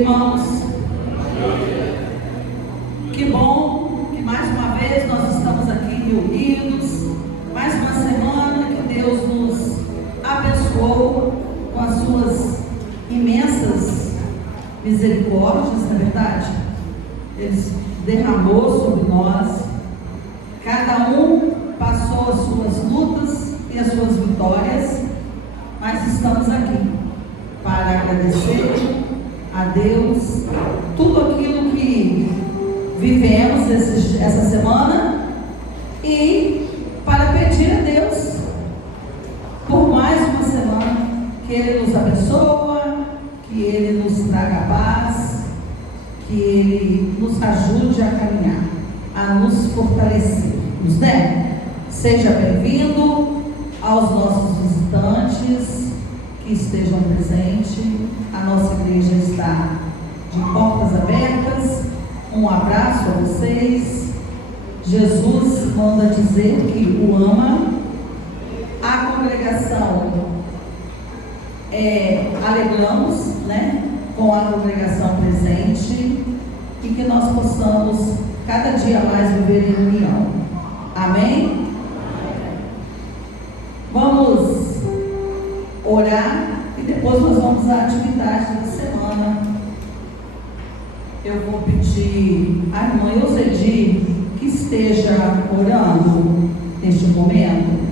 irmãos? Que bom que mais uma vez nós estamos aqui reunidos, mais uma semana que Deus nos abençoou com as suas imensas misericórdias, não é verdade? Ele derramou sobre nós, cada um passou as suas lutas e as suas vitórias, mas estamos aqui para agradecer a Deus tudo aquilo que vivemos essa semana e para pedir a Deus por mais uma semana que Ele nos abençoe, que Ele nos traga paz, que Ele nos ajude a caminhar, a nos fortalecer. Nos dê. Seja bem-vindo aos nossos visitantes que estejam presentes. A nossa igreja está de portas abertas. Um abraço a vocês. Jesus manda dizer que o ama. A congregação, alegramos, né, com a congregação presente e que nós possamos cada dia mais viver em união. Amém? Vamos orar e depois nós vamos à atividade da semana. Eu vou pedir à irmã Eusedi que esteja orando neste momento.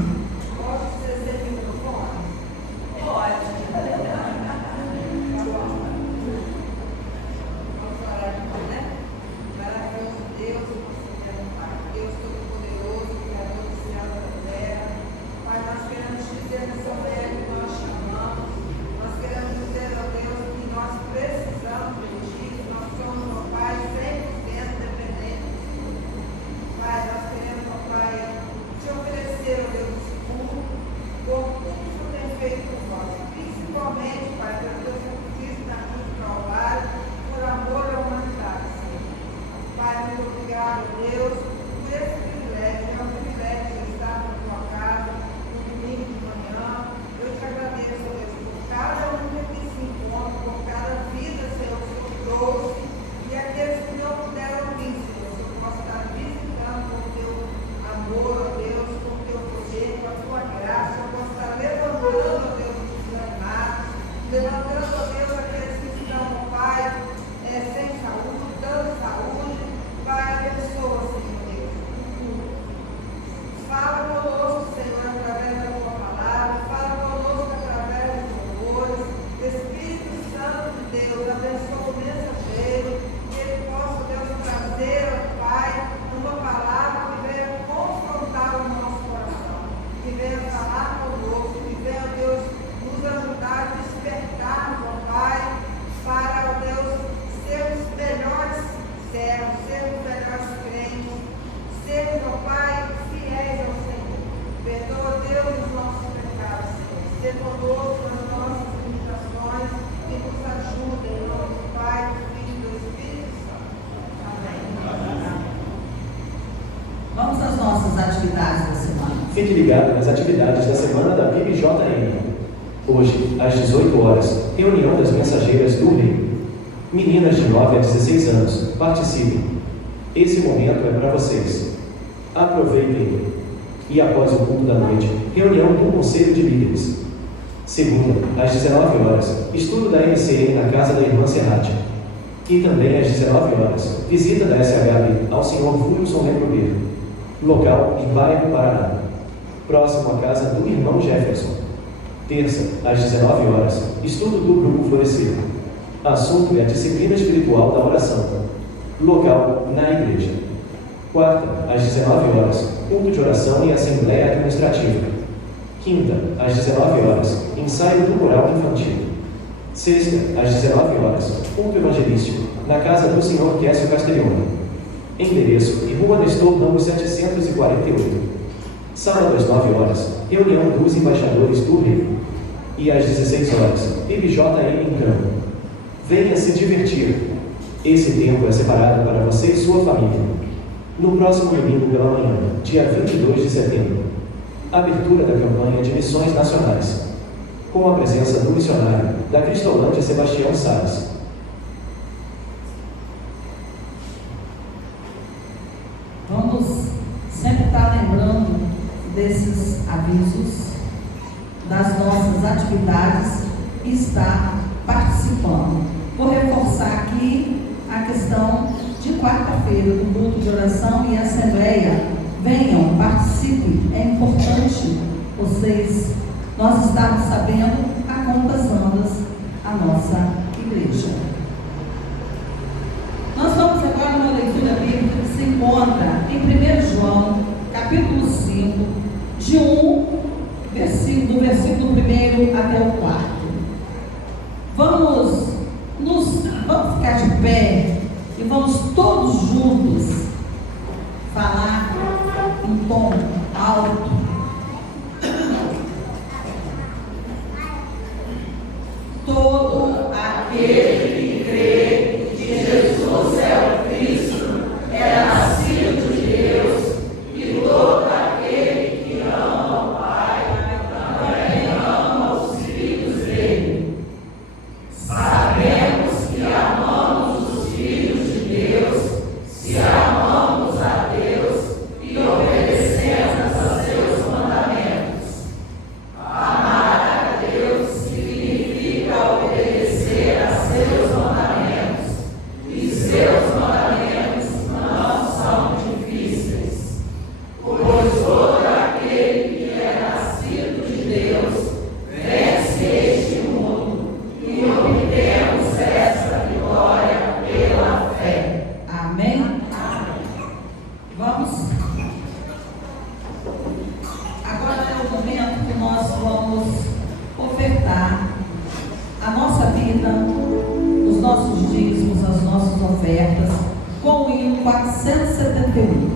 Fique ligado nas atividades da semana da PIBJM. Hoje, às 18 horas, reunião das mensageiras do Rei. Meninas de 9 a 16 anos, participem. Esse momento é para vocês. Aproveitem. E após o culto da noite, reunião do Conselho de Líderes. Segunda, às 19 horas, estudo da MCM na casa da irmã Serrati. E também às 19 horas, visita da SHB ao senhor Wilson Recrubeiro. Local em Bairro Paraná. Próximo à casa do irmão Jefferson. Terça, às 19 horas, estudo do Grupo Florescer. Assunto é a disciplina espiritual da oração. Local, na igreja. Quarta, às 19 horas, culto de oração e assembleia administrativa. Quinta, às 19 horas, ensaio do coral infantil. Sexta, às 19 horas, culto evangelístico, na casa do senhor Kécio Castellone. Endereço, Rua Nestor Ramos 748. Sábado às 9 horas, reunião dos embaixadores do Rio. E às 16 horas, PIBJM em campo. Venha se divertir. Esse tempo é separado para você e sua família. No próximo domingo pela manhã, dia 22 de setembro, abertura da campanha de missões nacionais, com a presença do missionário da Cristolândia Sebastião Salles. desses avisos, das nossas atividades e está participando. Vou reforçar aqui a questão de quarta-feira do culto de oração e assembleia. Venham, participem, é importante nós estamos sabendo a quantas andas a nossa igreja. Nós vamos agora na leitura bíblica que se encontra em 1 João, capítulo 5, do versículo 1 até o 4. Vamos ficar de pé e vamos todos juntos falar em tom alto. Todo aquele que crê que Jesus é o Cristo é nascido de Deus, e todo aquele que ama o Pai também ama os filhos dele. Sabemos que amamos os filhos de Deus se amamos a Deus e obedecemos a seus mandamentos. Amar a Deus significa obedecer a seus mandamentos, e seus mandamentos não são difíceis, pois todo aquele que é nascido de Deus vence este mundo, e obtemos essa vitória pela fé. Amém? Vamos. Agora é o momento que nós vamos ofertar a nossa vida, os nossos dízimos, as nossas ofertas, com o hino 471.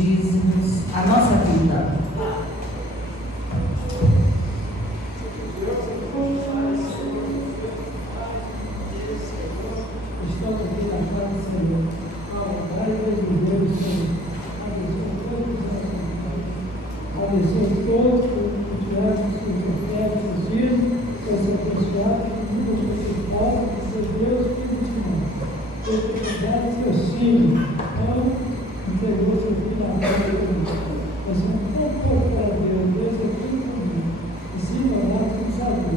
dízimos, a nossa vida. Estamos aqui na casa do Senhor. Abençoe todos que tiveram seus ofertas, seus dias, seus abençoados, que nunca te fora, que seu Deus, tudo de nós. Deus te cuidar seus filhos. Então, entregou seu filho na mão de Deus. Você não pode pouco para Deus, Deus é tudo comigo. E se orar, não sabe.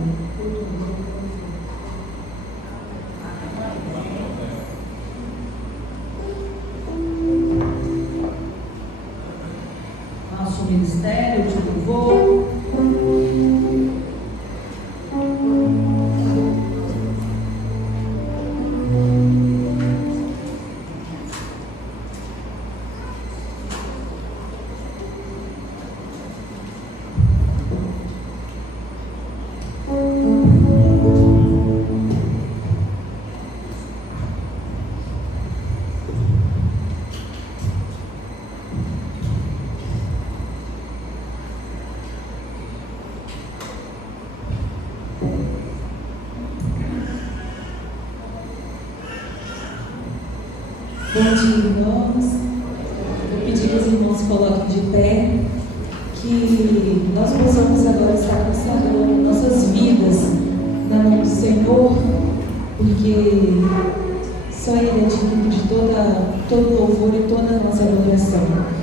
Nosso ministério de louvor. Bom dia, irmãos. Vou pedir que os irmãos se coloquem de pé, que nós possamos agora estar consagrando nossas vidas na mão do Senhor, porque só Ele é digno de todo louvor e toda a nossa adoração.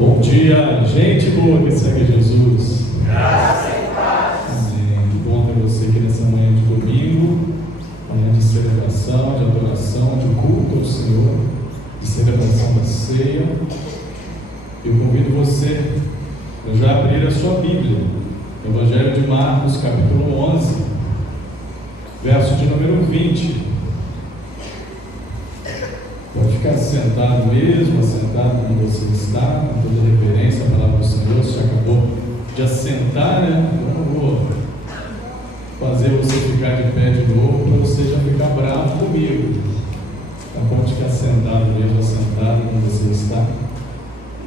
Bom dia, gente boa que segue Jesus. Graça e paz. Amém. Que bom ter você aqui nessa manhã de domingo, manhã de celebração, de adoração, de culto ao Senhor, de celebração da ceia. Eu convido você a já abrir a sua Bíblia, Evangelho de Marcos, capítulo 11, verso de número 20. Pode ficar sentado mesmo, assentado onde você está, com toda reverência à palavra do Senhor. Você acabou de assentar, né? Eu não vou fazer você ficar de pé de novo para você já ficar bravo comigo. Então pode ficar sentado mesmo, assentado onde você está.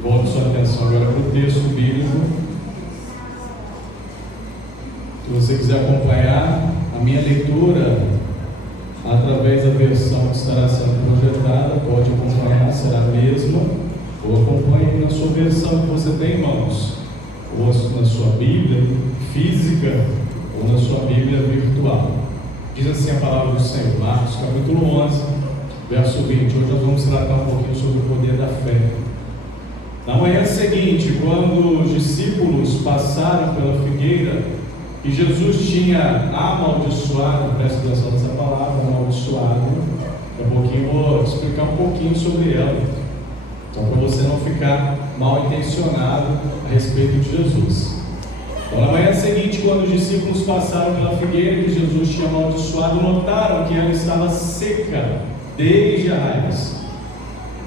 Volte sua atenção agora para o texto bíblico. Se você quiser acompanhar a minha leitura através da versão que estará sendo projetada, pode acompanhar, será a mesma, ou acompanhe na sua versão que você tem em mãos, ou na sua Bíblia física, ou na sua Bíblia virtual. Diz assim a palavra do Senhor, Marcos capítulo 11, verso 20. Hoje nós vamos tratar um pouquinho sobre o poder da fé. Na manhã seguinte, quando os discípulos passaram pela figueira, e Jesus tinha amaldiçoado, presta atenção nessa palavra, amaldiçoado. Daqui a pouquinho eu vou explicar um pouquinho sobre ela, só para você não ficar mal intencionado a respeito de Jesus. Então, na manhã seguinte, quando os discípulos passaram pela figueira que Jesus tinha amaldiçoado, notaram que ela estava seca desde a raiz.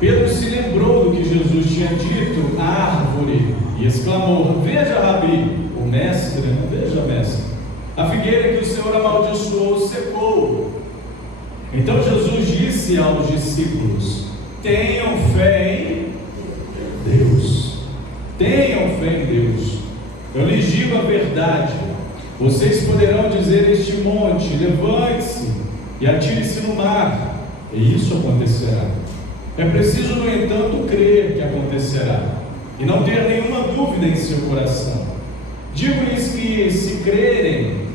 Pedro se lembrou do que Jesus tinha dito à árvore e exclamou: "Veja, Rabi", o mestre, veja, mestre, a figueira que o Senhor amaldiçoou secou. Então Jesus disse aos discípulos: tenham fé em Deus. Tenham fé em Deus. Eu lhes digo a verdade. Vocês poderão dizer a este monte: levante-se e atire-se no mar, e isso acontecerá. É preciso, no entanto, crer que acontecerá, e não ter nenhuma dúvida em seu coração. Digo-lhes que, se crerem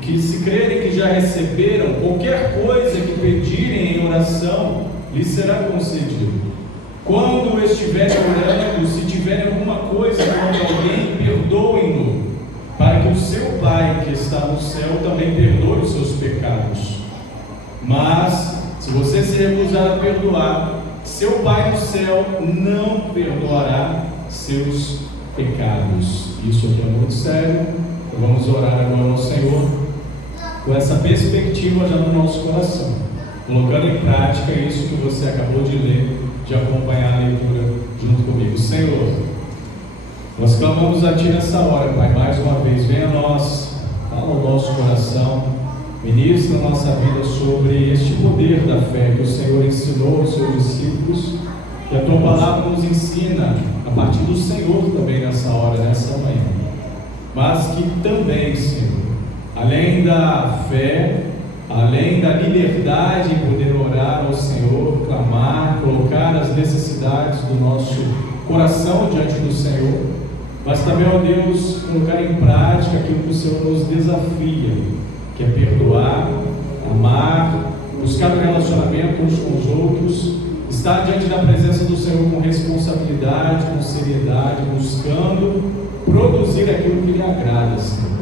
que se crerem que já receberam, qualquer coisa que pedirem em oração, lhes será concedido. Quando estiverem orando, se tiverem alguma coisa contra alguém, perdoem-no, para que o seu Pai que está no céu também perdoe os seus pecados. Mas, se você se recusar a perdoar, seu Pai no céu não perdoará seus pecados. Isso aqui é muito sério. Então vamos orar agora ao Senhor com essa perspectiva já no nosso coração, colocando em prática isso que você acabou de ler, de acompanhar a leitura junto comigo. Senhor, nós clamamos a Ti nessa hora, Pai, mais uma vez. Venha a nós, fala ao nosso coração, ministra a nossa vida sobre este poder da fé que o Senhor ensinou aos seus discípulos, que a Tua palavra nos ensina a partir do Senhor também nessa hora, nessa manhã. Mas que também, Senhor, além da fé, além da liberdade em poder orar ao Senhor, clamar, colocar as necessidades do nosso coração diante do Senhor, mas também, ó Deus, colocar em prática aquilo que o Senhor nos desafia, que é perdoar, amar, buscar um relacionamento uns com os outros, estar diante da presença do Senhor com responsabilidade, com seriedade, buscando produzir aquilo que lhe agrada, Senhor.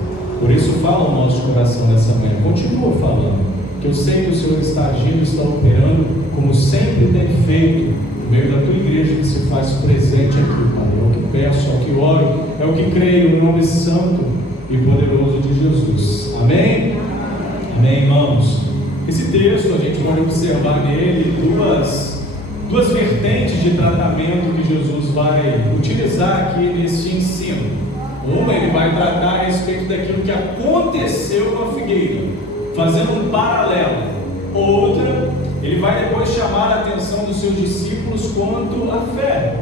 Por isso fala o nosso coração nessa manhã, continua falando, que eu sei que o Senhor está agindo, está operando, como sempre tem feito, no meio da Tua igreja que se faz presente aqui, Pai. É o que peço, é o que oro, é o que creio, no nome santo e poderoso de Jesus. Amém? Amém, irmãos? Esse texto, a gente pode observar nele duas vertentes de tratamento que Jesus vai utilizar aqui nesse ensino. Uma, ele vai tratar a respeito daquilo que aconteceu com a figueira, fazendo um paralelo. Outra, ele vai depois chamar a atenção dos seus discípulos quanto à fé.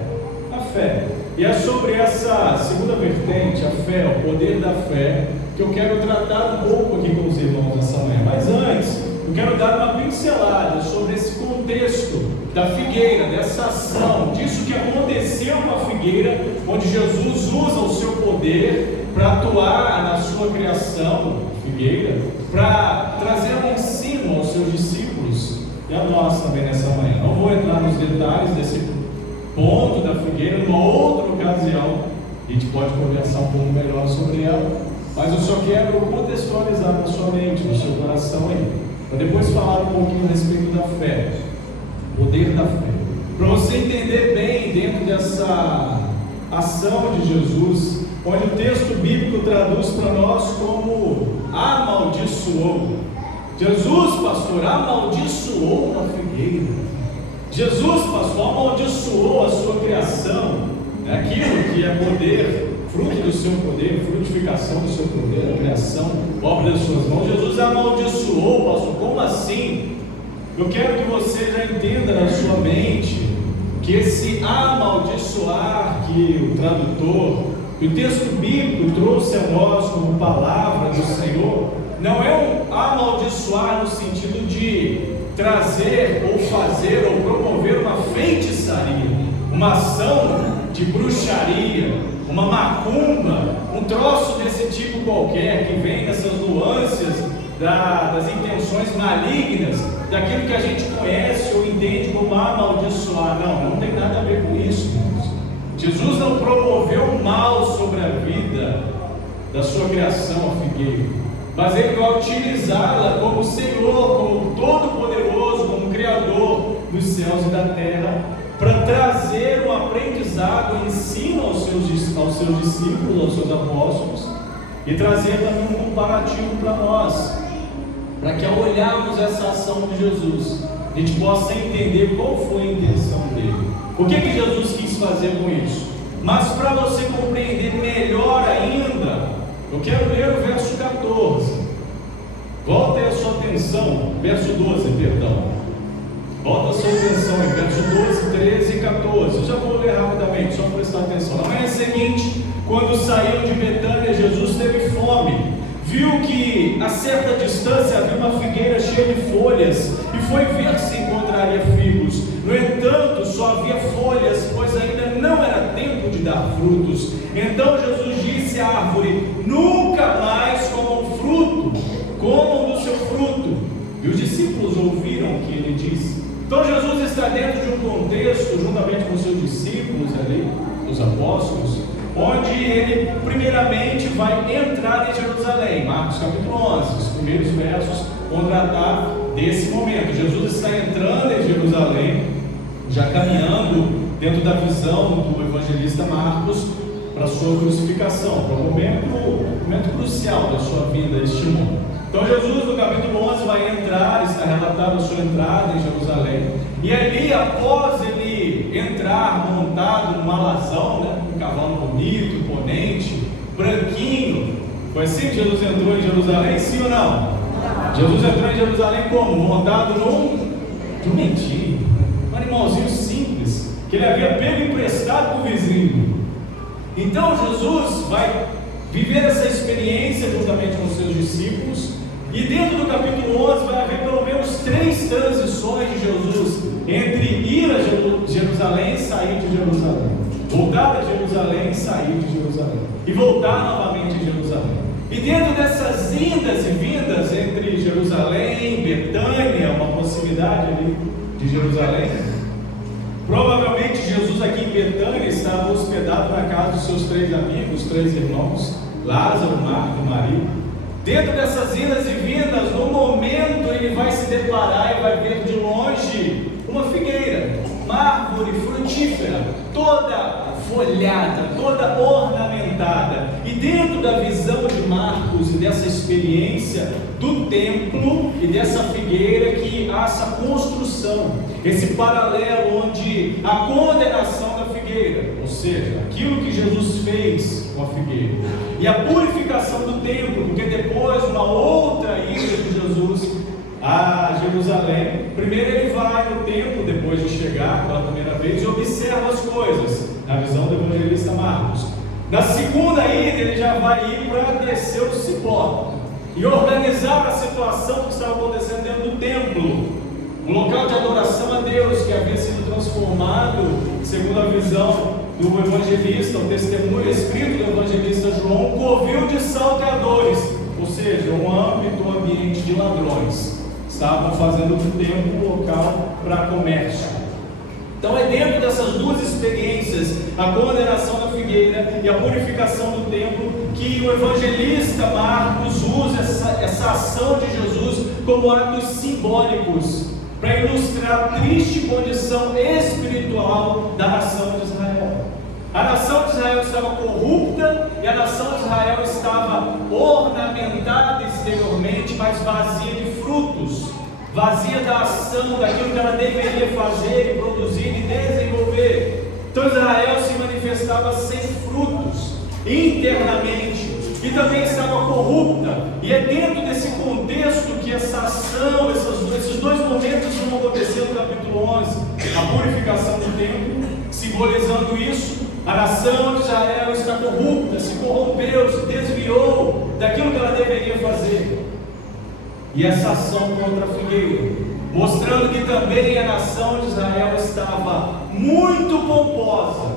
A fé. E é sobre essa segunda vertente, a fé, o poder da fé, que eu quero tratar um pouco aqui com os irmãos nessa manhã. Mas antes, eu quero dar uma pincelada sobre esse contexto da figueira, dessa ação, disso que aconteceu com a figueira, onde Jesus usa o seu poder para atuar na sua criação, figueira, para trazer um ensino aos seus discípulos e a nós também nessa manhã. Não vou entrar nos detalhes desse ponto da figueira, numa outra ocasião, a gente pode conversar um pouco melhor sobre ela, mas eu só quero contextualizar na sua mente, no seu coração aí, para depois falar um pouquinho a respeito da fé, poder da fé, para você entender bem dentro dessa ação de Jesus, onde o texto bíblico traduz para nós como amaldiçoou. Jesus, pastor, amaldiçoou uma figueira. Jesus, pastor, amaldiçoou a sua criação, aquilo que é poder, fruto do seu poder, frutificação do seu poder, a criação, obra das suas mãos. Jesus amaldiçoou, pastor, como assim? Eu quero que você já entenda na sua mente que esse amaldiçoar que o tradutor, que o texto bíblico trouxe a nós como palavra do Senhor, não é um amaldiçoar no sentido de trazer ou fazer ou promover uma feitiçaria, uma ação de bruxaria, uma macumba, um troço desse tipo qualquer, que vem dessas nuances das intenções malignas, daquilo que a gente conhece ou entende como amaldiçoar. Não tem nada a ver com isso, irmãos. Jesus não promoveu o mal sobre a vida da sua criação, a figueira, mas Ele vai utilizá-la como Senhor, como Todo-Poderoso, como Criador dos céus e da terra, para trazer um aprendizado, um ensino aos seus discípulos, aos seus apóstolos, e trazer também um comparativo para nós, para que ao olharmos essa ação de Jesus, a gente possa entender qual foi a intenção dele, o que Jesus quis fazer com isso. Mas para você compreender melhor ainda, eu quero ler o verso 14. Volta aí a sua atenção, verso 12, perdão. Volta a sua atenção em verso 12, 13 e 14. Eu já vou ler rapidamente, só prestar atenção. Na manhã seguinte, quando saíram de Betânia, Jesus teve fome. Viu que a certa distância havia uma figueira cheia de folhas e foi ver se encontraria figos. No entanto, só havia folhas, pois ainda não era tempo de dar frutos. Então Jesus disse à árvore: nunca mais comam fruto. ele disse. Então Jesus está dentro de um contexto, juntamente com seus discípulos ali, os apóstolos, onde ele primeiramente vai entrar em Jerusalém. Marcos capítulo 11, os primeiros versos vão tratar desse momento. Jesus está entrando em Jerusalém, já caminhando dentro da visão do evangelista Marcos para a sua crucificação, para o momento crucial da sua vida a este mundo. Então Jesus no capítulo 11 vai entrar, está relatado a sua entrada em Jerusalém, e ali após ele entrar montado num alazão, né, um cavalo bonito, imponente, branquinho, foi assim que Jesus entrou em Jerusalém, sim ou não? Jesus entrou em Jerusalém como? Montado num jumentinho, um animalzinho simples, que ele havia pego emprestado para o vizinho. Então Jesus vai viver essa experiência juntamente com os seus discípulos, e dentro do capítulo 11 vai haver pelo menos 3 transições de Jesus entre ir a Jerusalém e sair de Jerusalém, voltar a Jerusalém e sair de Jerusalém, e voltar novamente a Jerusalém. E dentro dessas indas e vindas entre Jerusalém e Betânia, uma proximidade ali de Jerusalém, provavelmente Jesus aqui em Betânia estava hospedado na casa dos seus 3 amigos, 3 irmãos, Lázaro, Marta e Maria. Dentro dessas idas e vindas, no momento ele vai se deparar e vai ver de longe uma figueira, uma árvore frutífera, toda folhada, toda ornamentada. E dentro da visão de Marcos e dessa experiência do templo e dessa figueira, que há essa construção, esse paralelo onde a condenação da figueira, ou seja, aquilo que Jesus fez com a figueira, e a purificação do templo, porque depois uma outra ida de Jesus a Jerusalém, primeiro ele vai no templo, depois de chegar pela primeira vez, e observa as coisas, na visão do evangelista Marcos. Na segunda ida ele já vai ir para descer o cipó e organizar a situação que estava acontecendo dentro do templo, um local de adoração a Deus que havia sido transformado, segundo a visão do evangelista, o testemunho escrito do evangelista João, um covil de salteadores, ou seja, um âmbito ambiente de ladrões. Estavam fazendo do templo um local para comércio. Então é dentro dessas duas experiências, a condenação da figueira e a purificação do templo, que o evangelista Marcos usa essa ação de Jesus como atos simbólicos para ilustrar a triste condição espiritual da nação de Israel. A nação de Israel estava corrupta e a nação de Israel estava ornamentada exteriormente, mas vazia de frutos, vazia da ação, daquilo que ela deveria fazer e produzir e desenvolver. Então Israel se manifestava sem frutos internamente e também estava corrupta, e é dentro desse contexto que essa ação, esses 2 momentos vão acontecer no capítulo 11, a purificação do templo, simbolizando isso. A nação de Israel está corrupta, se corrompeu, se desviou daquilo que ela deveria fazer, e essa ação contra a figueira, mostrando que também a nação de Israel estava muito pomposa,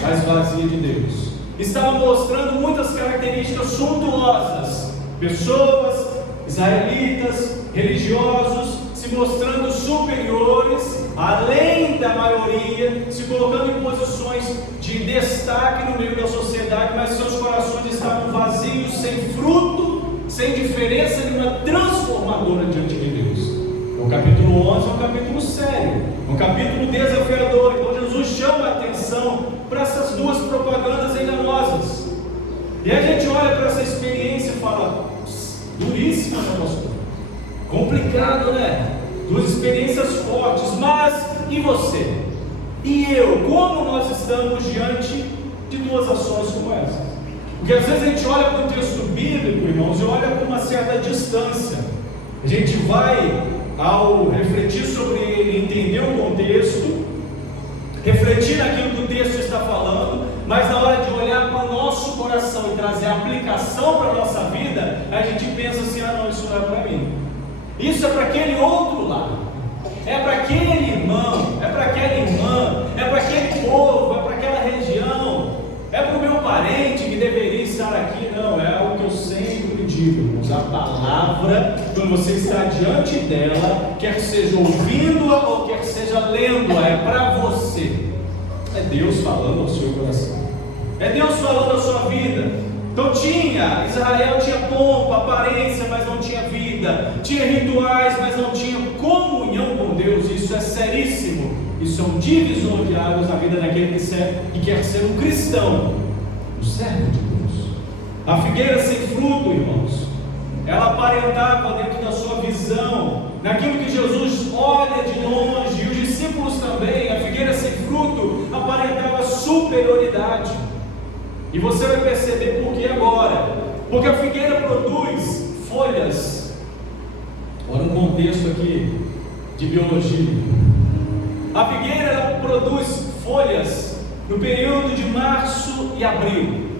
mas vazia de Deus. Estava mostrando muitas características suntuosas, pessoas, israelitas, religiosos, se mostrando superiores, além da maioria, se colocando em posições de destaque no meio da sociedade, mas seus corações estavam vazios, sem fruto, sem diferença nenhuma transformadora diante de Deus. O capítulo 11 é um capítulo sério, um capítulo desafiador. Então Jesus chama a atenção para essas duas propagandas enganosas. E a gente olha para essa experiência e fala: duríssima, né, pastor? Complicado, né? Duas experiências fortes, mas e você? E eu? Como nós estamos diante de duas ações como essas? Porque às vezes a gente olha para o texto bíblico, irmãos, e olha com uma certa distância. A gente vai, ao refletir sobre ele, entender o contexto, refletir naquilo que o texto está falando, mas na hora de olhar para o nosso coração e trazer a aplicação para a nossa vida, a gente pensa assim: ah não, isso não é para mim. Isso é para aquele outro lado, é para aquele irmão, é para aquela irmã, é para aquele povo, é para aquela região, é para o meu parente que deveria estar aqui. Não, é o que eu sempre digo, irmãos. A palavra do você está diante dela, quer seja ouvindo-a ou quer seja lendo-a, é para você. É Deus falando ao seu coração, é Deus falando à sua vida. Então Israel tinha pompa, aparência, mas não tinha vida, tinha rituais, mas não tinha comunhão com Deus. Isso é seríssimo, isso é um divisor de águas na vida daquele que quer ser um cristão, um servo de Deus. A figueira sem fruto, irmãos, ela aparentava dentro da sua visão, naquilo que Jesus olha de longe, e os discípulos também. A figueira sem fruto aparentava superioridade. E você vai perceber por que agora. Porque a figueira produz folhas. Olha um contexto aqui de biologia. A figueira ela produz folhas no período de março e abril.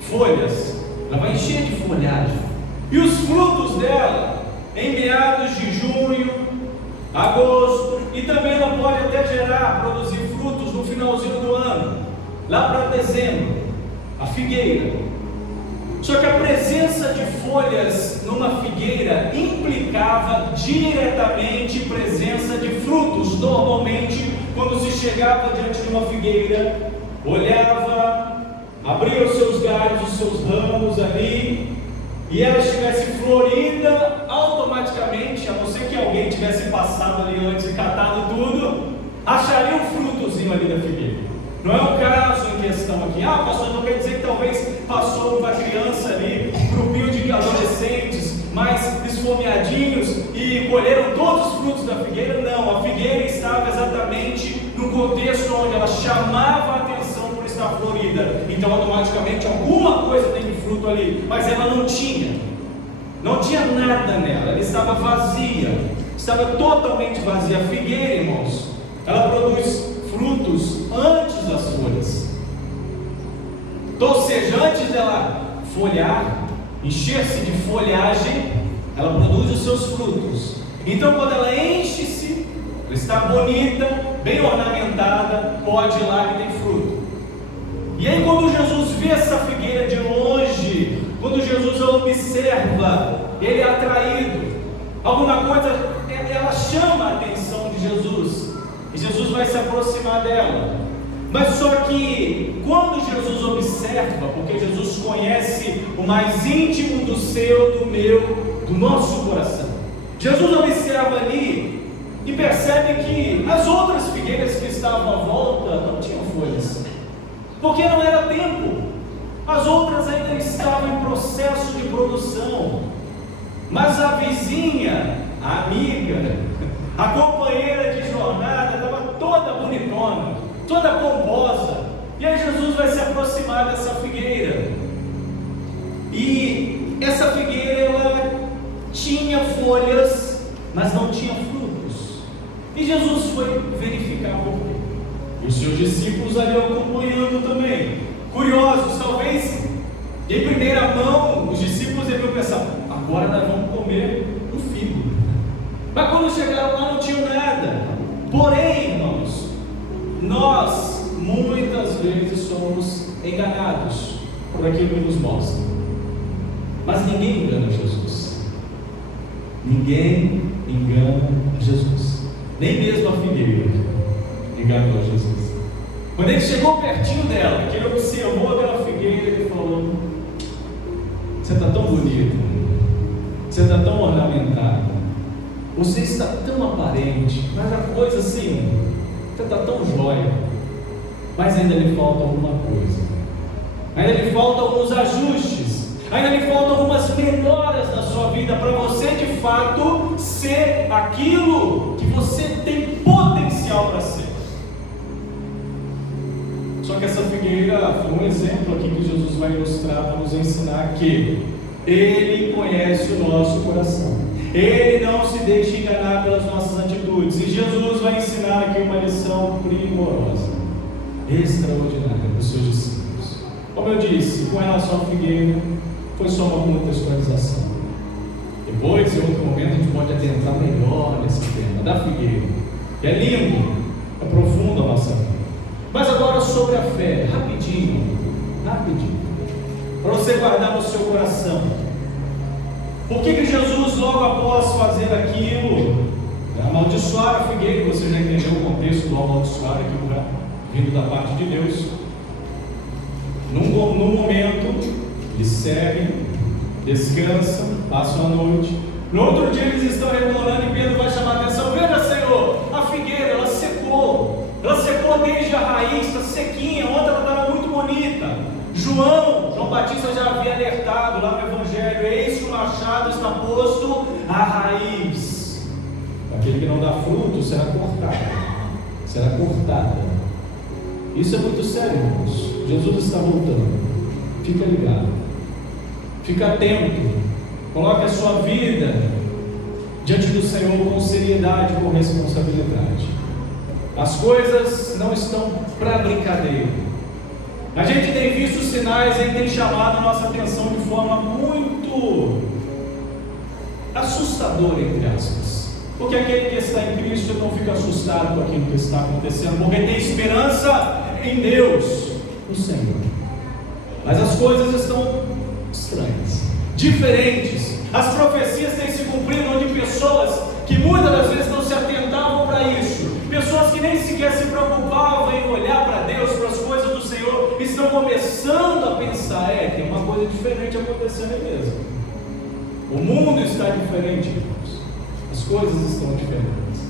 Folhas. Ela vai encher de folhagem. E os frutos dela em meados de junho, agosto, e também ela pode até produzir frutos no finalzinho do ano, lá para dezembro. A figueira. Só que a presença de folhas numa figueira implicava diretamente presença de frutos. Normalmente, quando se chegava diante de uma figueira, olhava, abria os seus galhos, os seus ramos ali, e ela estivesse florida, automaticamente, a não ser que alguém tivesse passado ali antes e catado tudo, acharia um frutozinho ali da figueira. Não é o caso em questão aqui. Pastor, não quer dizer que talvez passou uma criança ali, um grupinho de adolescentes mais esfomeadinhos e colheram todos os frutos da figueira. Não, a figueira estava exatamente no contexto onde ela chamava a atenção por estar florida. Então automaticamente alguma coisa tem de fruto ali, mas ela não tinha nada nela, ela estava vazia, estava totalmente vazia. A figueira, irmãos, ela produz frutos antes das folhas. Então, ou seja, antes dela folhar, encher-se de folhagem, ela produz os seus frutos. Então, quando ela enche-se, ela está bonita, bem ornamentada, pode ir lá que tem fruto. E aí, quando Jesus vê essa figueira de longe, quando Jesus a observa, ele é atraído. Alguma coisa, ela chama a atenção de Jesus. E Jesus vai se aproximar dela. Mas só que quando Jesus observa, porque Jesus conhece o mais íntimo do seu, do meu, do nosso coração, Jesus observa ali e percebe que as outras figueiras que estavam à volta não tinham folhas, porque não era tempo. As outras ainda estavam em processo de produção. Mas a vizinha, a amiga, a companheira de jornada estava toda bonitona, toda pomposa. E aí Jesus vai se aproximar dessa figueira. E essa figueira ela tinha folhas, mas não tinha frutos. E Jesus foi verificar por quê. E os seus discípulos ali acompanhando também, curiosos, talvez em primeira mão, os discípulos deviam pensar: agora nós vamos comer o figo. Mas quando chegaram lá não tinham nada. Porém, irmãos, nós muitas vezes somos enganados por aquilo que nos mostra. Mas ninguém engana Jesus. Ninguém engana Jesus. Nem mesmo a figueira enganou Jesus. Quando ele chegou pertinho dela, que ele observou aquela figueira, ele falou: você está tão bonita, você está tão ornamentada, você está tão aparente, mas a coisa assim, você está tão jóia, mas ainda lhe falta alguma coisa, ainda lhe faltam alguns ajustes, ainda lhe faltam algumas melhoras na sua vida, para você de fato ser aquilo que você tem potencial para ser. Só que essa figueira foi um exemplo aqui que Jesus vai ilustrar para nos ensinar que Ele conhece o nosso coração. Ele não se deixa enganar pelas nossas atitudes. E Jesus vai ensinar aqui uma lição primorosa, extraordinária para os seus discípulos. Como eu disse, com relação à figueira, foi só uma contextualização. Depois, em outro momento, a gente pode adentrar melhor nesse tema da figueira, que é lindo, é profundo a nossa vida. Mas agora sobre a fé, rapidinho, para você guardar no seu coração. Por que Jesus, logo após fazer aquilo, amaldiçoar a figueira? Você já entendeu o contexto do amaldiçoar aqui, vindo da parte de Deus. Num momento, eles seguem, descansam, passam a noite. No outro dia eles estão retornando e Pedro vai chamar a atenção: veja, Senhor, a figueira, ela secou desde a raiz, está sequinha. Ontem ela estava muito bonita. João Batista já havia alertado lá no Evangelho: eis que o machado está posto à raiz. Aquele que não dá fruto será cortada. Isso é muito sério, irmãos. Jesus está voltando. Fica ligado, fica atento, coloque a sua vida diante do Senhor com seriedade, com responsabilidade. As coisas não estão para brincadeira. A gente tem visto sinais e tem chamado a nossa atenção de forma muito assustadora, entre aspas. Porque aquele que está em Cristo não fica assustado com aquilo que está acontecendo, porque tem esperança em Deus, no Senhor. Mas as coisas estão estranhas, diferentes. As profecias têm se cumprido, onde pessoas que muitas das vezes não se atentavam para isso, pessoas que nem sequer se preocupavam em olhar para Deus, para as coisas do Senhor, estão começando a pensar: tem uma coisa diferente acontecendo aí mesmo. O mundo está diferente, irmãos. As coisas estão diferentes.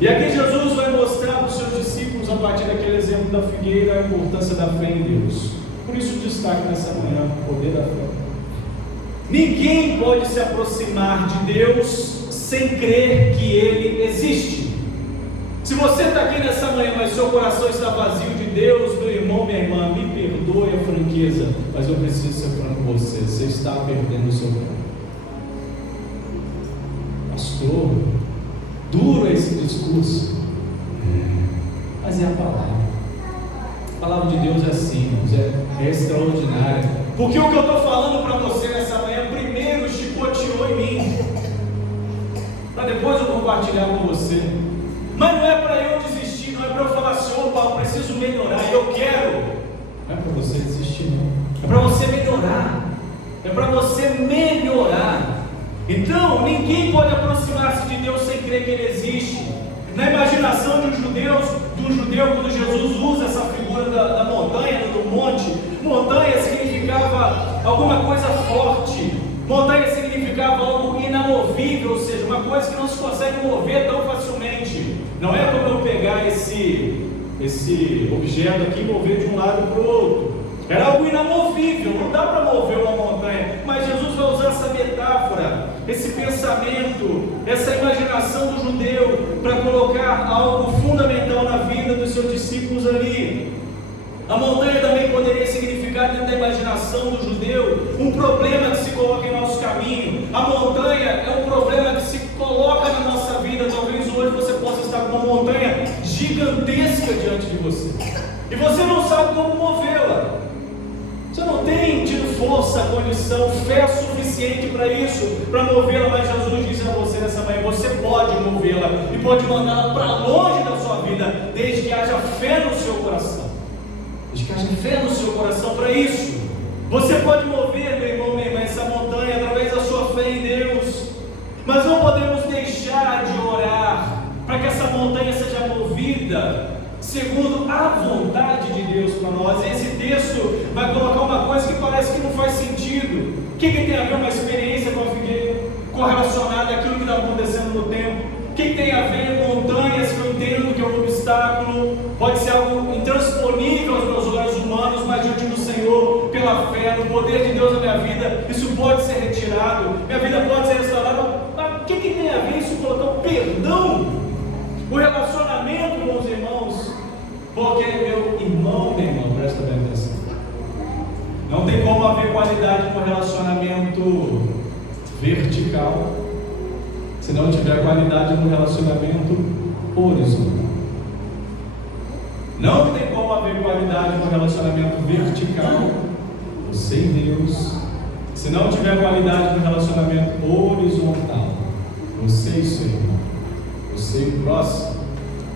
E aqui Jesus vai mostrar para os seus discípulos, a partir daquele exemplo da figueira, a importância da fé em Deus. Por isso o destaque nessa manhã: o poder da fé. Ninguém pode se aproximar de Deus sem crer que Ele existe. Se você está aqui nessa manhã, mas seu coração está vazio de Deus, meu irmão, minha irmã, me perdoe a franqueza, mas eu preciso ser franco com você: você está perdendo o seu tempo. Pastor, duro esse discurso, mas é a palavra. A palavra de Deus é assim, irmãos, é extraordinária. Porque o que eu estou falando para você nessa manhã, primeiro chicoteou em mim, para depois eu compartilhar com você. Mas não é para eu desistir, não é para eu falar assim: opa, eu preciso melhorar, eu quero. Não é para você desistir, não. É para você melhorar. É para você melhorar. Então, ninguém pode aproximar-se de Deus sem crer que Ele existe. Na imaginação de um judeu, quando Jesus usa essa figura da montanha, do monte, montanha significava alguma coisa forte, montanha significava algo inamovível, ou seja, uma coisa que não se consegue mover tão facilmente. Não é como eu pegar esse objeto aqui e mover de um lado para o outro. Era algo inamovível, não dá para mover uma montanha. Mas Jesus vai usar essa metáfora, esse pensamento, essa imaginação do judeu para colocar algo fundamental na vida dos seus discípulos ali. A montanha também poderia significar, dentro da imaginação do judeu, um problema que se coloca em nosso caminho. A montanha é um problema que se coloca na nossa vida. Talvez hoje você possa estar com uma montanha gigantesca diante de você e você não sabe como movê-la. Você não tem tido força, condição, fé suficiente para isso, para movê-la. Mas Jesus diz a você nessa manhã: você pode movê-la e pode mandá-la para longe da sua vida, desde que haja fé no seu coração. Desde que haja fé no seu coração para isso. Você pode mover, meu irmão, minha irmã, essa montanha através da sua fé em Deus. Mas não podemos deixar de orar para que essa montanha seja movida segundo a vontade de Deus para nós. Esse texto vai colocar uma coisa que parece que não faz sentido. O que tem a ver uma experiência com a figueira correlacionada àquilo que está acontecendo no tempo? O que tem a ver montanhas que eu entendo que é um obstáculo? Pode ser algo intransponível aos meus olhos humanos, mas diante do Senhor, pela fé, no poder de Deus na minha vida, isso pode ser retirado, minha vida pode ser restaurada. Mas o que tem a ver isso com o perdão? O relacionamento, meus irmãos, porque meu irmão, minha irmã, presta bem atenção. Não tem como haver qualidade no relacionamento vertical se não tiver qualidade no relacionamento horizontal. Não tem como haver qualidade no relacionamento vertical, você e Deus, se não tiver qualidade no relacionamento horizontal, você e seu irmão, você e o próximo,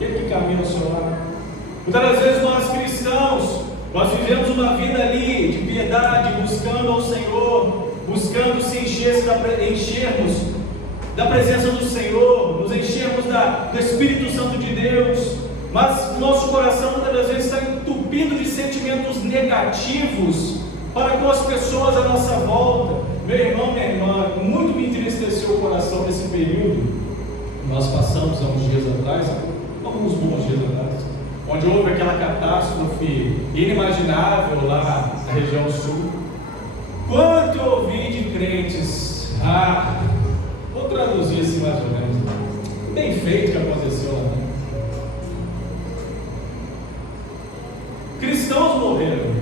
e que caminha ao seu lado. Muitas das vezes nós cristãos, nós vivemos uma vida ali de piedade, buscando ao Senhor, buscando se enchermos da presença do Senhor, nos enchermos do Espírito Santo de Deus, mas nosso coração muitas vezes está entupido de sentimentos negativos para com as pessoas à nossa volta. Meu irmão, minha irmã, muito me entristeceu o coração nesse período. Nós passamos há uns dias atrás, alguns bons dias atrás, onde houve aquela catástrofe inimaginável lá na região sul. Quanto eu ouvi de crentes, vou traduzir assim mais ou menos, bem feito que aconteceu lá. Cristãos morreram,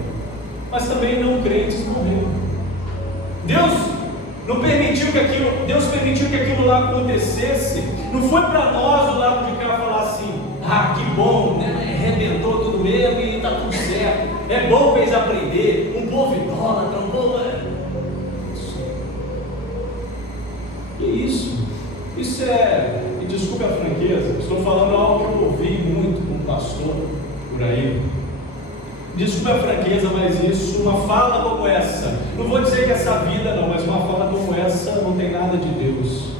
mas também não crentes morreram. Deus permitiu que aquilo lá acontecesse. Não foi para nós do lado de cá falar assim: que bom, né? Arrebentou tudo mesmo e está tudo certo. É bom para eles aprender. Um povo idólatra, um povo. E isso é, e desculpe a franqueza, estou falando algo que eu ouvi muito com um pastor por aí. Desculpe a franqueza, mas isso, uma fala como essa, não vou dizer que essa vida não, mas uma fala como essa não tem nada de Deus.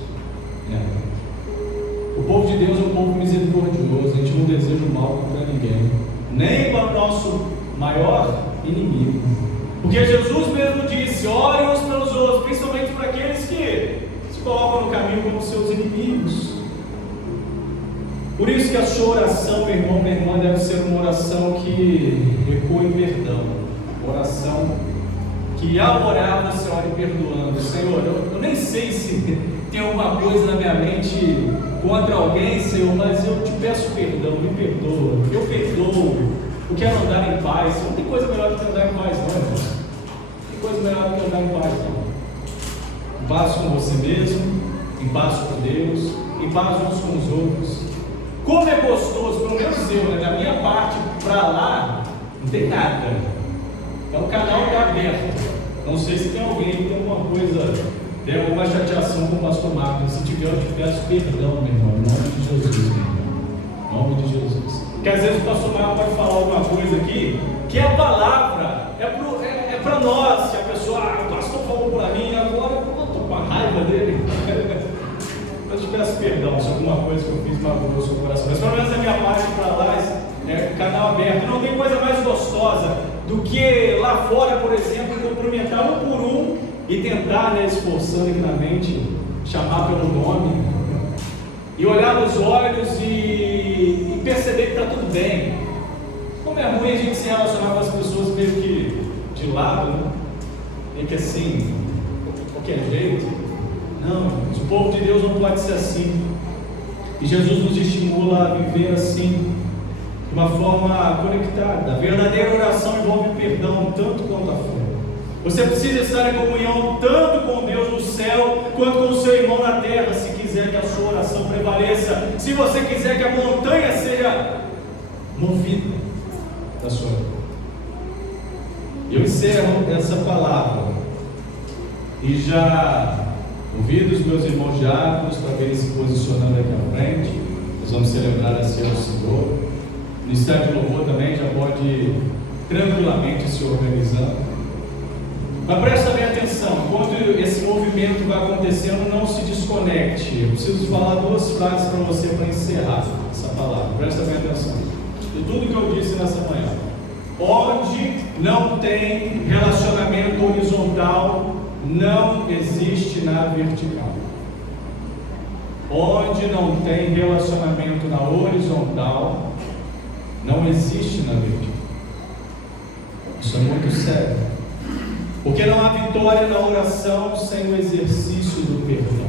O povo de Deus é um povo misericordioso, a gente não deseja o mal contra ninguém, nem para o nosso maior inimigo. Porque Jesus mesmo disse: orem uns pelos outros, principalmente para aqueles que se colocam no caminho como seus inimigos. Por isso que a sua oração, meu irmão, minha irmã, deve ser uma oração que ecoe em perdão. Uma oração que ao orar você ore perdoando. Senhor, eu nem sei se tem alguma coisa na minha mente contra alguém, Senhor, mas eu te peço perdão, me perdoa. Eu perdoo. Eu quero andar em paz. Não tem coisa melhor do que andar em paz, não, irmão. Não tem coisa melhor do que andar em paz, não. Em paz com você mesmo, em paz com Deus, em paz uns com os outros. Como é gostoso, pelo menos eu, da minha parte para lá, não tem nada. Então o canal está aberto. Não sei se tem alguém que tem alguma coisa, tem alguma chateação com o pastor Marcos. Se tiver, eu te peço perdão, meu irmão, em nome de Jesus, meu irmão. Em nome de Jesus. Porque às vezes o pastor Marcos pode falar alguma coisa aqui, que a palavra é para nós, que a pessoa, o pastor falou para mim, agora eu estou com a raiva dele. Eu te peço perdão se alguma coisa que eu fiz magoou o seu coração, mas pelo menos a minha parte para lá é canal aberto. Não tem coisa mais gostosa do que lá fora, por exemplo, cumprimentar um por um e tentar, esforçando aqui na mente, chamar pelo nome e olhar nos olhos e perceber que está tudo bem. Como é ruim a gente se relacionar com as pessoas meio que de lado, né? Meio que assim, de qualquer jeito. Não, o povo de Deus não pode ser assim. E Jesus nos estimula a viver assim, de uma forma conectada. A verdadeira oração envolve perdão, tanto quanto a fé. Você precisa estar em comunhão tanto com Deus no céu, quanto com o seu irmão na terra, se quiser que a sua oração prevaleça, se você quiser que a montanha seja movida da sua vida. Eu encerro essa palavra e já convido os meus irmãos diáconos para virem se posicionando aqui à frente. Nós vamos celebrar a ceia do Senhor. O Ministério de Louvor também já pode ir tranquilamente se organizando. Mas presta bem atenção, enquanto esse movimento vai acontecendo, não se desconecte. Eu preciso falar duas frases para você para encerrar essa palavra. Presta bem atenção. De tudo que eu disse nessa manhã. Onde não tem relacionamento horizontal, não existe na vertical. Onde não tem relacionamento na horizontal, não existe na vertical. Isso é muito sério. Porque não há vitória na oração sem o exercício do perdão.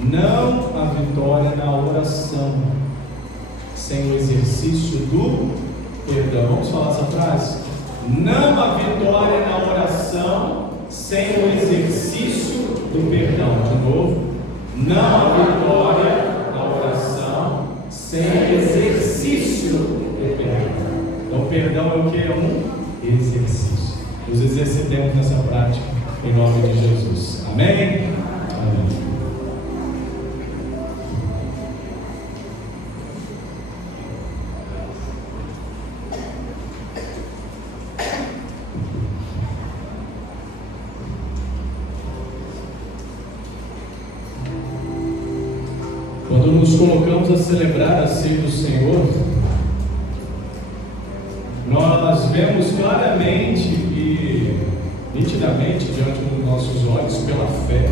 Não há vitória na oração sem o exercício do perdão. Vamos falar essa frase? Não há vitória na oração sem o exercício do perdão. De novo. Não há vitória na oração sem o exercício do perdão. Então, perdão é o que? É um exercício. Nos exercitemos nessa prática, em nome de Jesus. Amém? Amém. quando nos colocamos a celebrar a ceia do Senhor, nós vemos claramente e nitidamente diante dos nossos olhos, pela fé,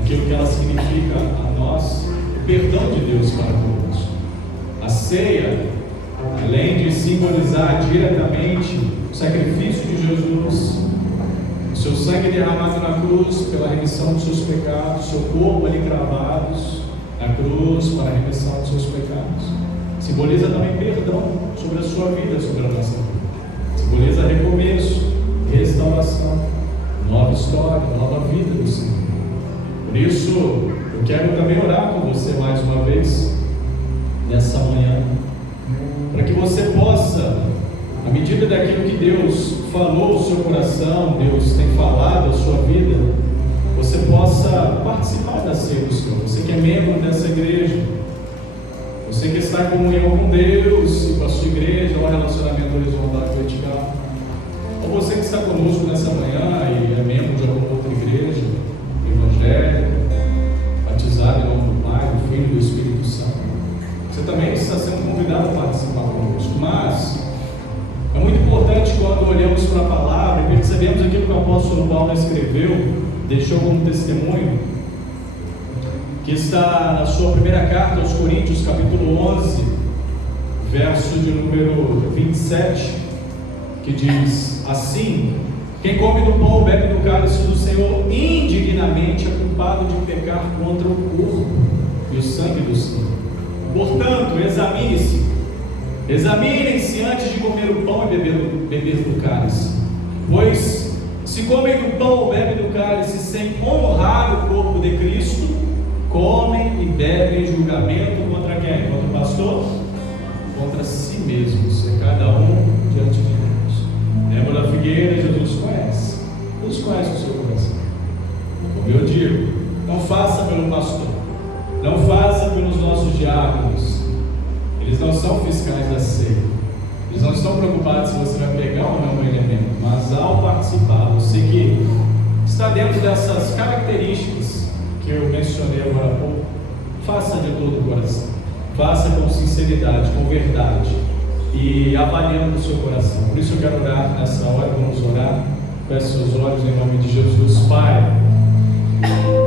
aquilo que ela significa a nós, o perdão de Deus para todos. A ceia, além de simbolizar diretamente o sacrifício de Jesus, o seu sangue derramado na cruz pela remissão dos seus pecados, seu corpo ali cravados na cruz para a remissão dos seus pecados, simboliza também perdão sobre a sua vida, sobre a nossa vida. Simboliza recomeço, restauração, nova história, nova vida do Senhor. Por isso, eu quero também orar com você mais uma vez, nessa manhã, para que você possa, à medida daquilo que Deus falou no seu coração, Deus tem falado a sua vida, você possa participar da ceia do Senhor. Você que é membro dessa igreja, você que está em comunhão com Deus e com a sua igreja, ou relacionamento horizontal e vertical, ou você que está conosco nessa manhã e é membro de alguma outra igreja, evangélica, batizado em nome do Pai, do Filho e do Espírito Santo, você também está sendo convidado a participar conosco. Mas é muito importante quando olhamos para a palavra e percebemos aquilo que o apóstolo Paulo escreveu, deixou como testemunho, que está na sua primeira carta aos Coríntios, capítulo 11, verso de número 27, que diz assim: quem come do pão ou bebe do cálice do Senhor indignamente é culpado de pecar contra o corpo e o sangue do Senhor. Portanto, examinem-se antes de comer o pão e beber do cálice, pois se comem do pão ou bebem do cálice sem honrar o corpo de Cristo, comem e bebem julgamento contra quem? Contra o pastor? Contra si mesmos, é cada um diante de Deus. Lembra da figueira? Jesus conhece o seu coração. Como eu digo, não faça pelo pastor, não faça pelos nossos diáconos. Eles não são fiscais da ceia, eles não estão preocupados se você vai pegar ou não o elemento, mas ao participar, você que está dentro dessas características que eu mencionei agora há pouco, faça de todo o coração, faça com sinceridade, com verdade e avaliando o seu coração. Por isso eu quero orar nessa hora, vamos orar. Feche seus olhos em nome de Jesus. Pai,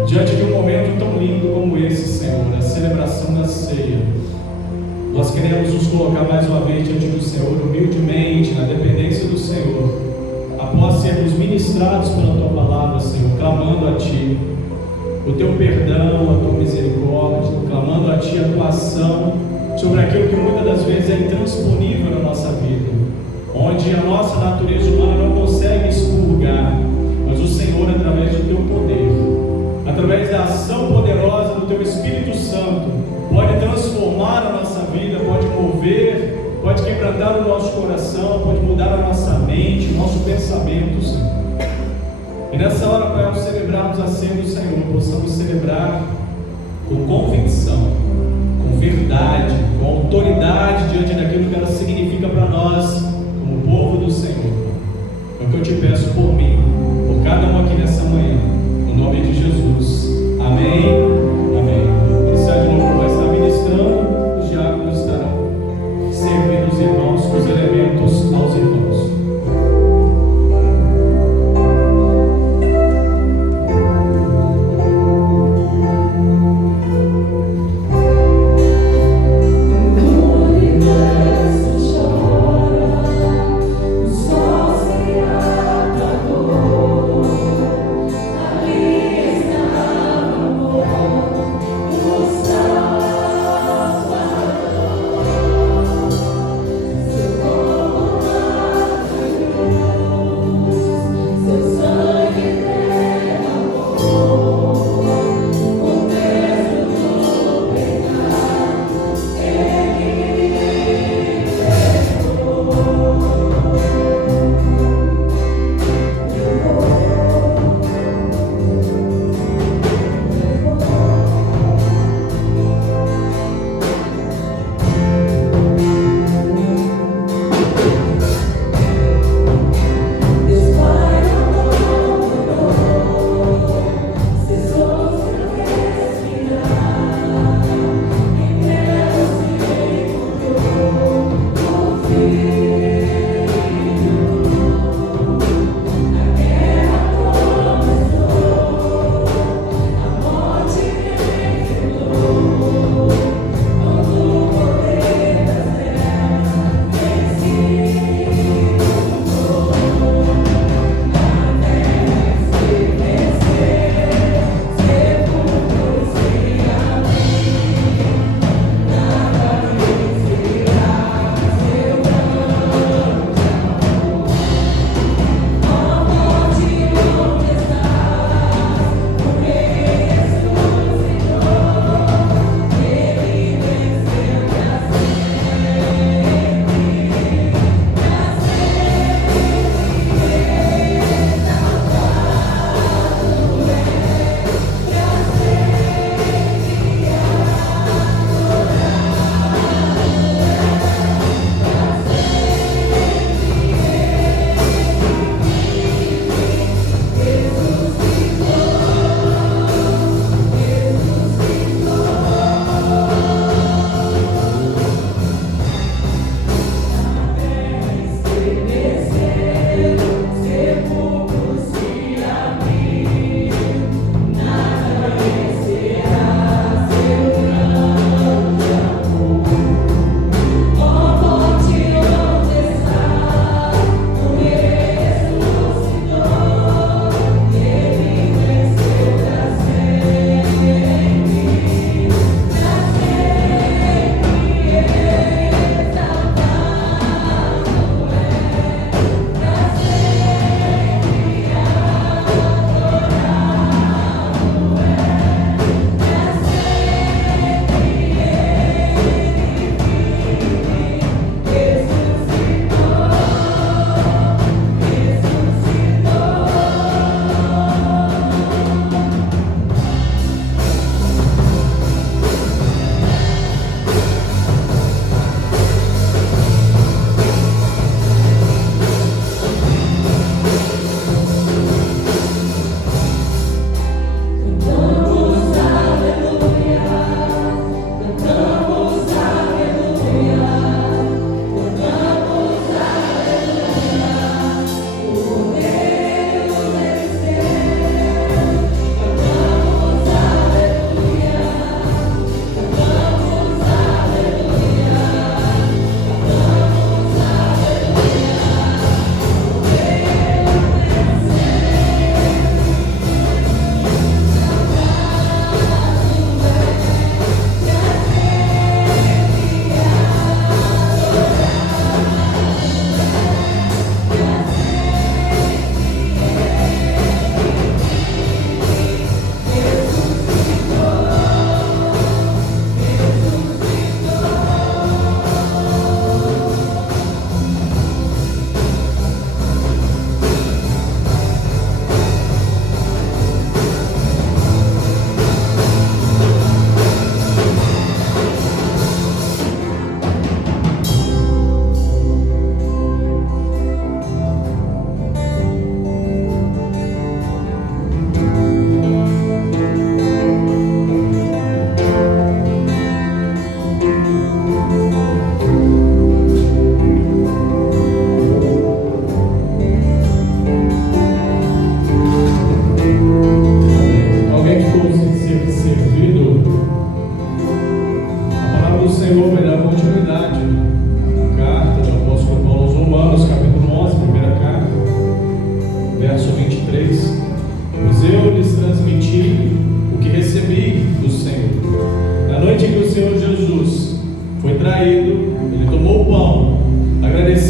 diante de um momento tão lindo como esse, Senhor, a celebração da ceia, nós queremos nos colocar mais uma vez diante do Senhor, humildemente, na dependência do Senhor, após sermos ministrados pela Tua palavra, Senhor, clamando a Ti o Teu perdão, a Tua misericórdia, clamando a Ti a Tua ação sobre aquilo que muitas das vezes é intransponível na nossa vida, onde a nossa natureza humana não consegue expurgar, mas o Senhor, através do Teu poder, através da ação poderosa do Teu Espírito Santo, pode transformar a nossa vida, pode mover, pode quebrantar o nosso coração, pode mudar a nossa mente, o nosso pensamento, Senhor. E nessa hora, Pai, ao celebrarmos a ceia do Senhor, possamos celebrar com convicção, com verdade, com autoridade diante daquilo que ela significa para nós, como povo do Senhor. É o que eu te peço por mim, por cada um aqui nessa manhã, no nome de Jesus. Amém. Amém. De novo vai estar ministrando, os diáconos estarão servindo os irmãos com os elementos aos irmãos. Glória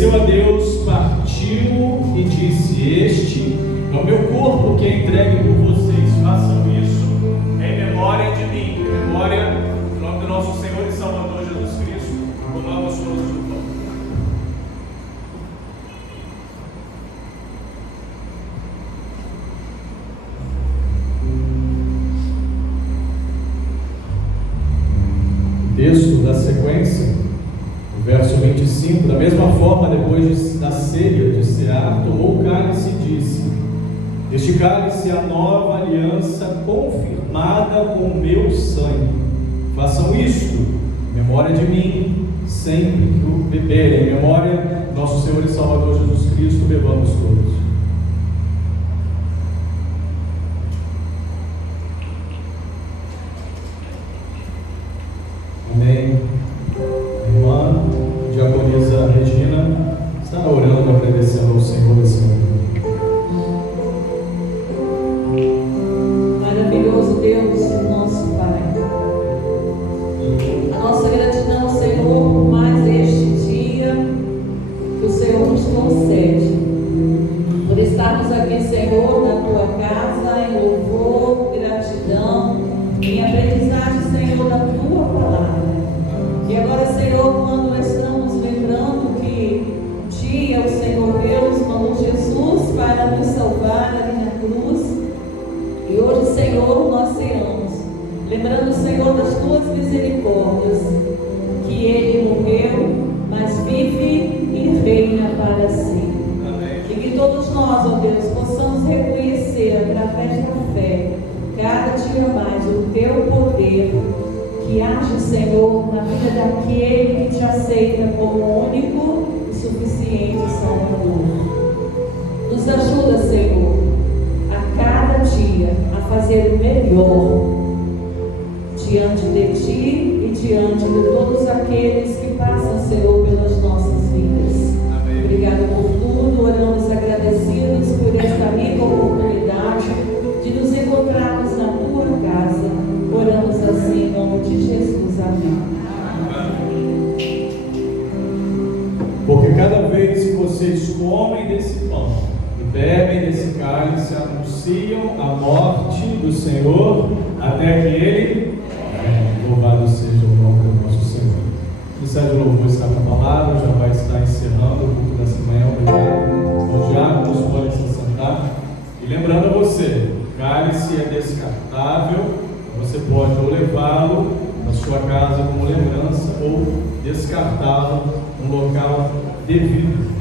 agradeceu a Deus, partiu e disse: Este é o meu corpo que é entregue por vocês. Façam isso em memória de mim, em memória do nome do nosso Senhor e Salvador Jesus Cristo. Comamos todos o pão. O texto da sequência, o verso 25, da mesma forma, depois da ceia de cear, tomou o cálice e disse: Este cálice é a nova aliança confirmada com o meu sangue. Façam isto em memória de mim, sempre que o beberem. Em memória do nosso Senhor e Salvador Jesus Cristo, bebamos todos. Amém. Irmã diaconisa Regina está orando, agradecendo ao Senhor esse momento. Maravilhoso Deus, nosso Pai. A nossa gratidão, Senhor, por mais este dia que o Senhor nos concede. Por estarmos aqui, Senhor, na Tua casa, em louvor, gratidão, em aprendizagem, Senhor, da Tua palavra. E agora, Senhor, quando estamos lembrando que um dia o Senhor Deus mandou Jesus para nos salvar ali na cruz, e hoje, Senhor, nós ceamos, lembrando, Senhor, das Tuas misericórdias, que Ele morreu, mas vive e reina para sempre. Amém. E que todos nós, ó Deus, possamos reconhecer através da fé, cada dia mais, o Teu poder, que age, Senhor, na vida daquele que Te aceita como único e suficiente Salvador. Nos ajuda, Senhor, a cada dia a fazer o melhor diante de Ti e diante de todos aqueles que passam, Senhor, pelas nossas vidas. Amém. Obrigado por tudo, oramos agradecidos por esta rica oportunidade de nos encontrarmos na Tua casa. Oramos assim em nome de Jesus. Amém. Porque cada vez que vocês comem desse pão e bebem desse cálice, anunciam a morte do Senhor até que Ele louvado seja o nome do nosso Senhor. O Ministério de Louvor está com a palavra, já vai estar encerrando o culto dessa manhã. Obrigado. Os diáconos podem se sentar. E lembrando a você, o cálice é descartável, você pode ou levá-lo na sua casa como lembrança ou descartá-lo no local devido.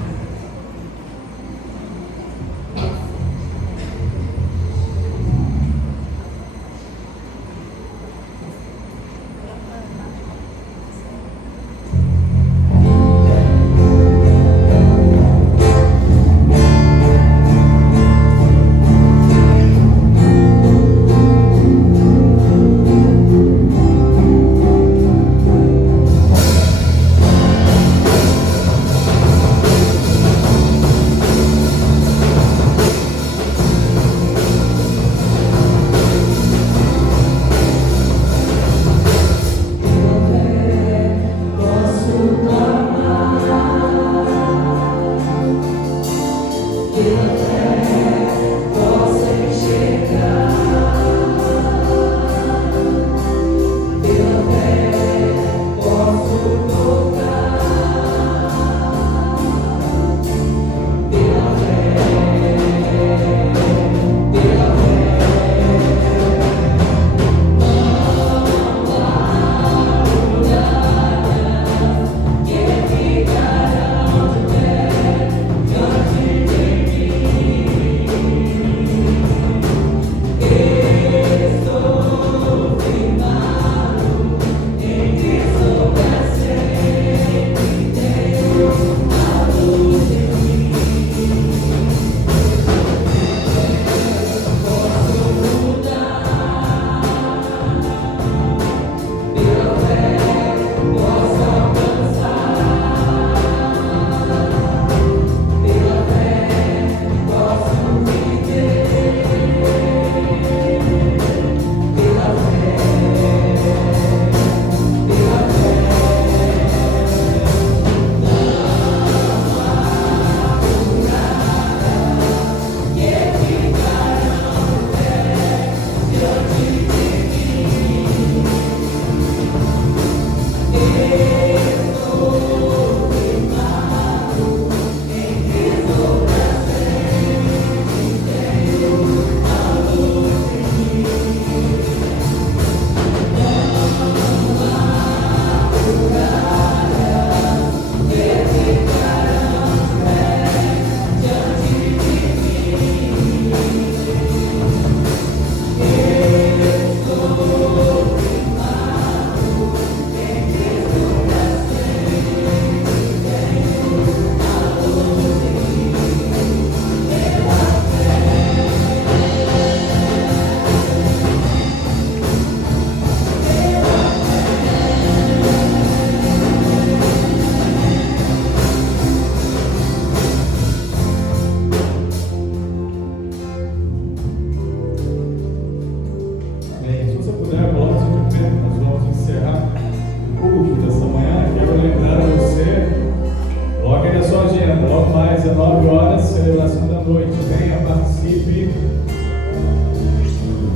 19 horas, celebração da noite. Venha, participe.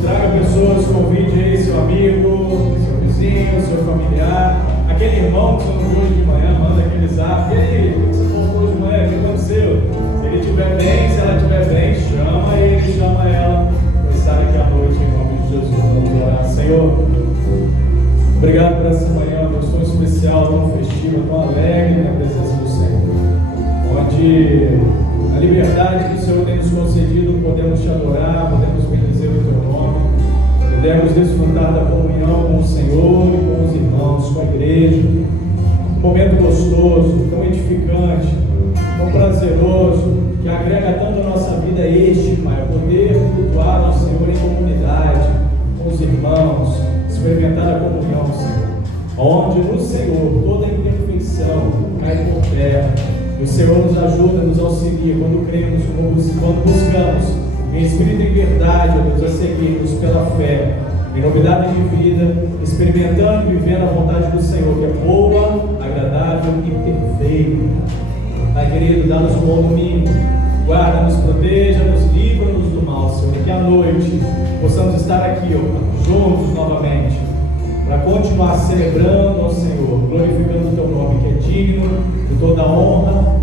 Traga pessoas, convide aí seu amigo, seu vizinho, seu familiar, aquele irmão que você não viu hoje de manhã, manda aquele zap. E aí, o que você falou hoje de manhã? O que aconteceu? Se ele estiver bem, se ela estiver bem, chama ele, chama ela. Vai estar aqui à noite em nome de Jesus. Vamos orar. Senhor, obrigado por essa manhã, Deus, tão especial, tão festiva, tão alegre na presença do Senhor. Onde a liberdade que o Senhor tem nos concedido, podemos te adorar, podemos bendizer o teu nome, podemos desfrutar da comunhão com o Senhor e com os irmãos, com a igreja. Um momento gostoso, tão edificante, tão prazeroso, que agrega tanto a nossa vida este, Pai, poder cultuar ao Senhor em comunidade, com os irmãos, experimentar a comunhão, Senhor, onde no Senhor toda a imperfeição cai por terra. O Senhor nos ajuda, nos auxilia quando cremos, quando buscamos em espírito e em verdade, ó Deus, a seguirmos pela fé, em novidade de vida, experimentando e vivendo a vontade do Senhor, que é boa, agradável e perfeita. Pai querido, dá-nos um bom domingo, guarda-nos, proteja-nos, livra-nos do mal, Senhor, e que à noite possamos estar aqui, ó, juntos novamente, para continuar celebrando ao Senhor, glorificando o teu nome, que é digno de toda a honra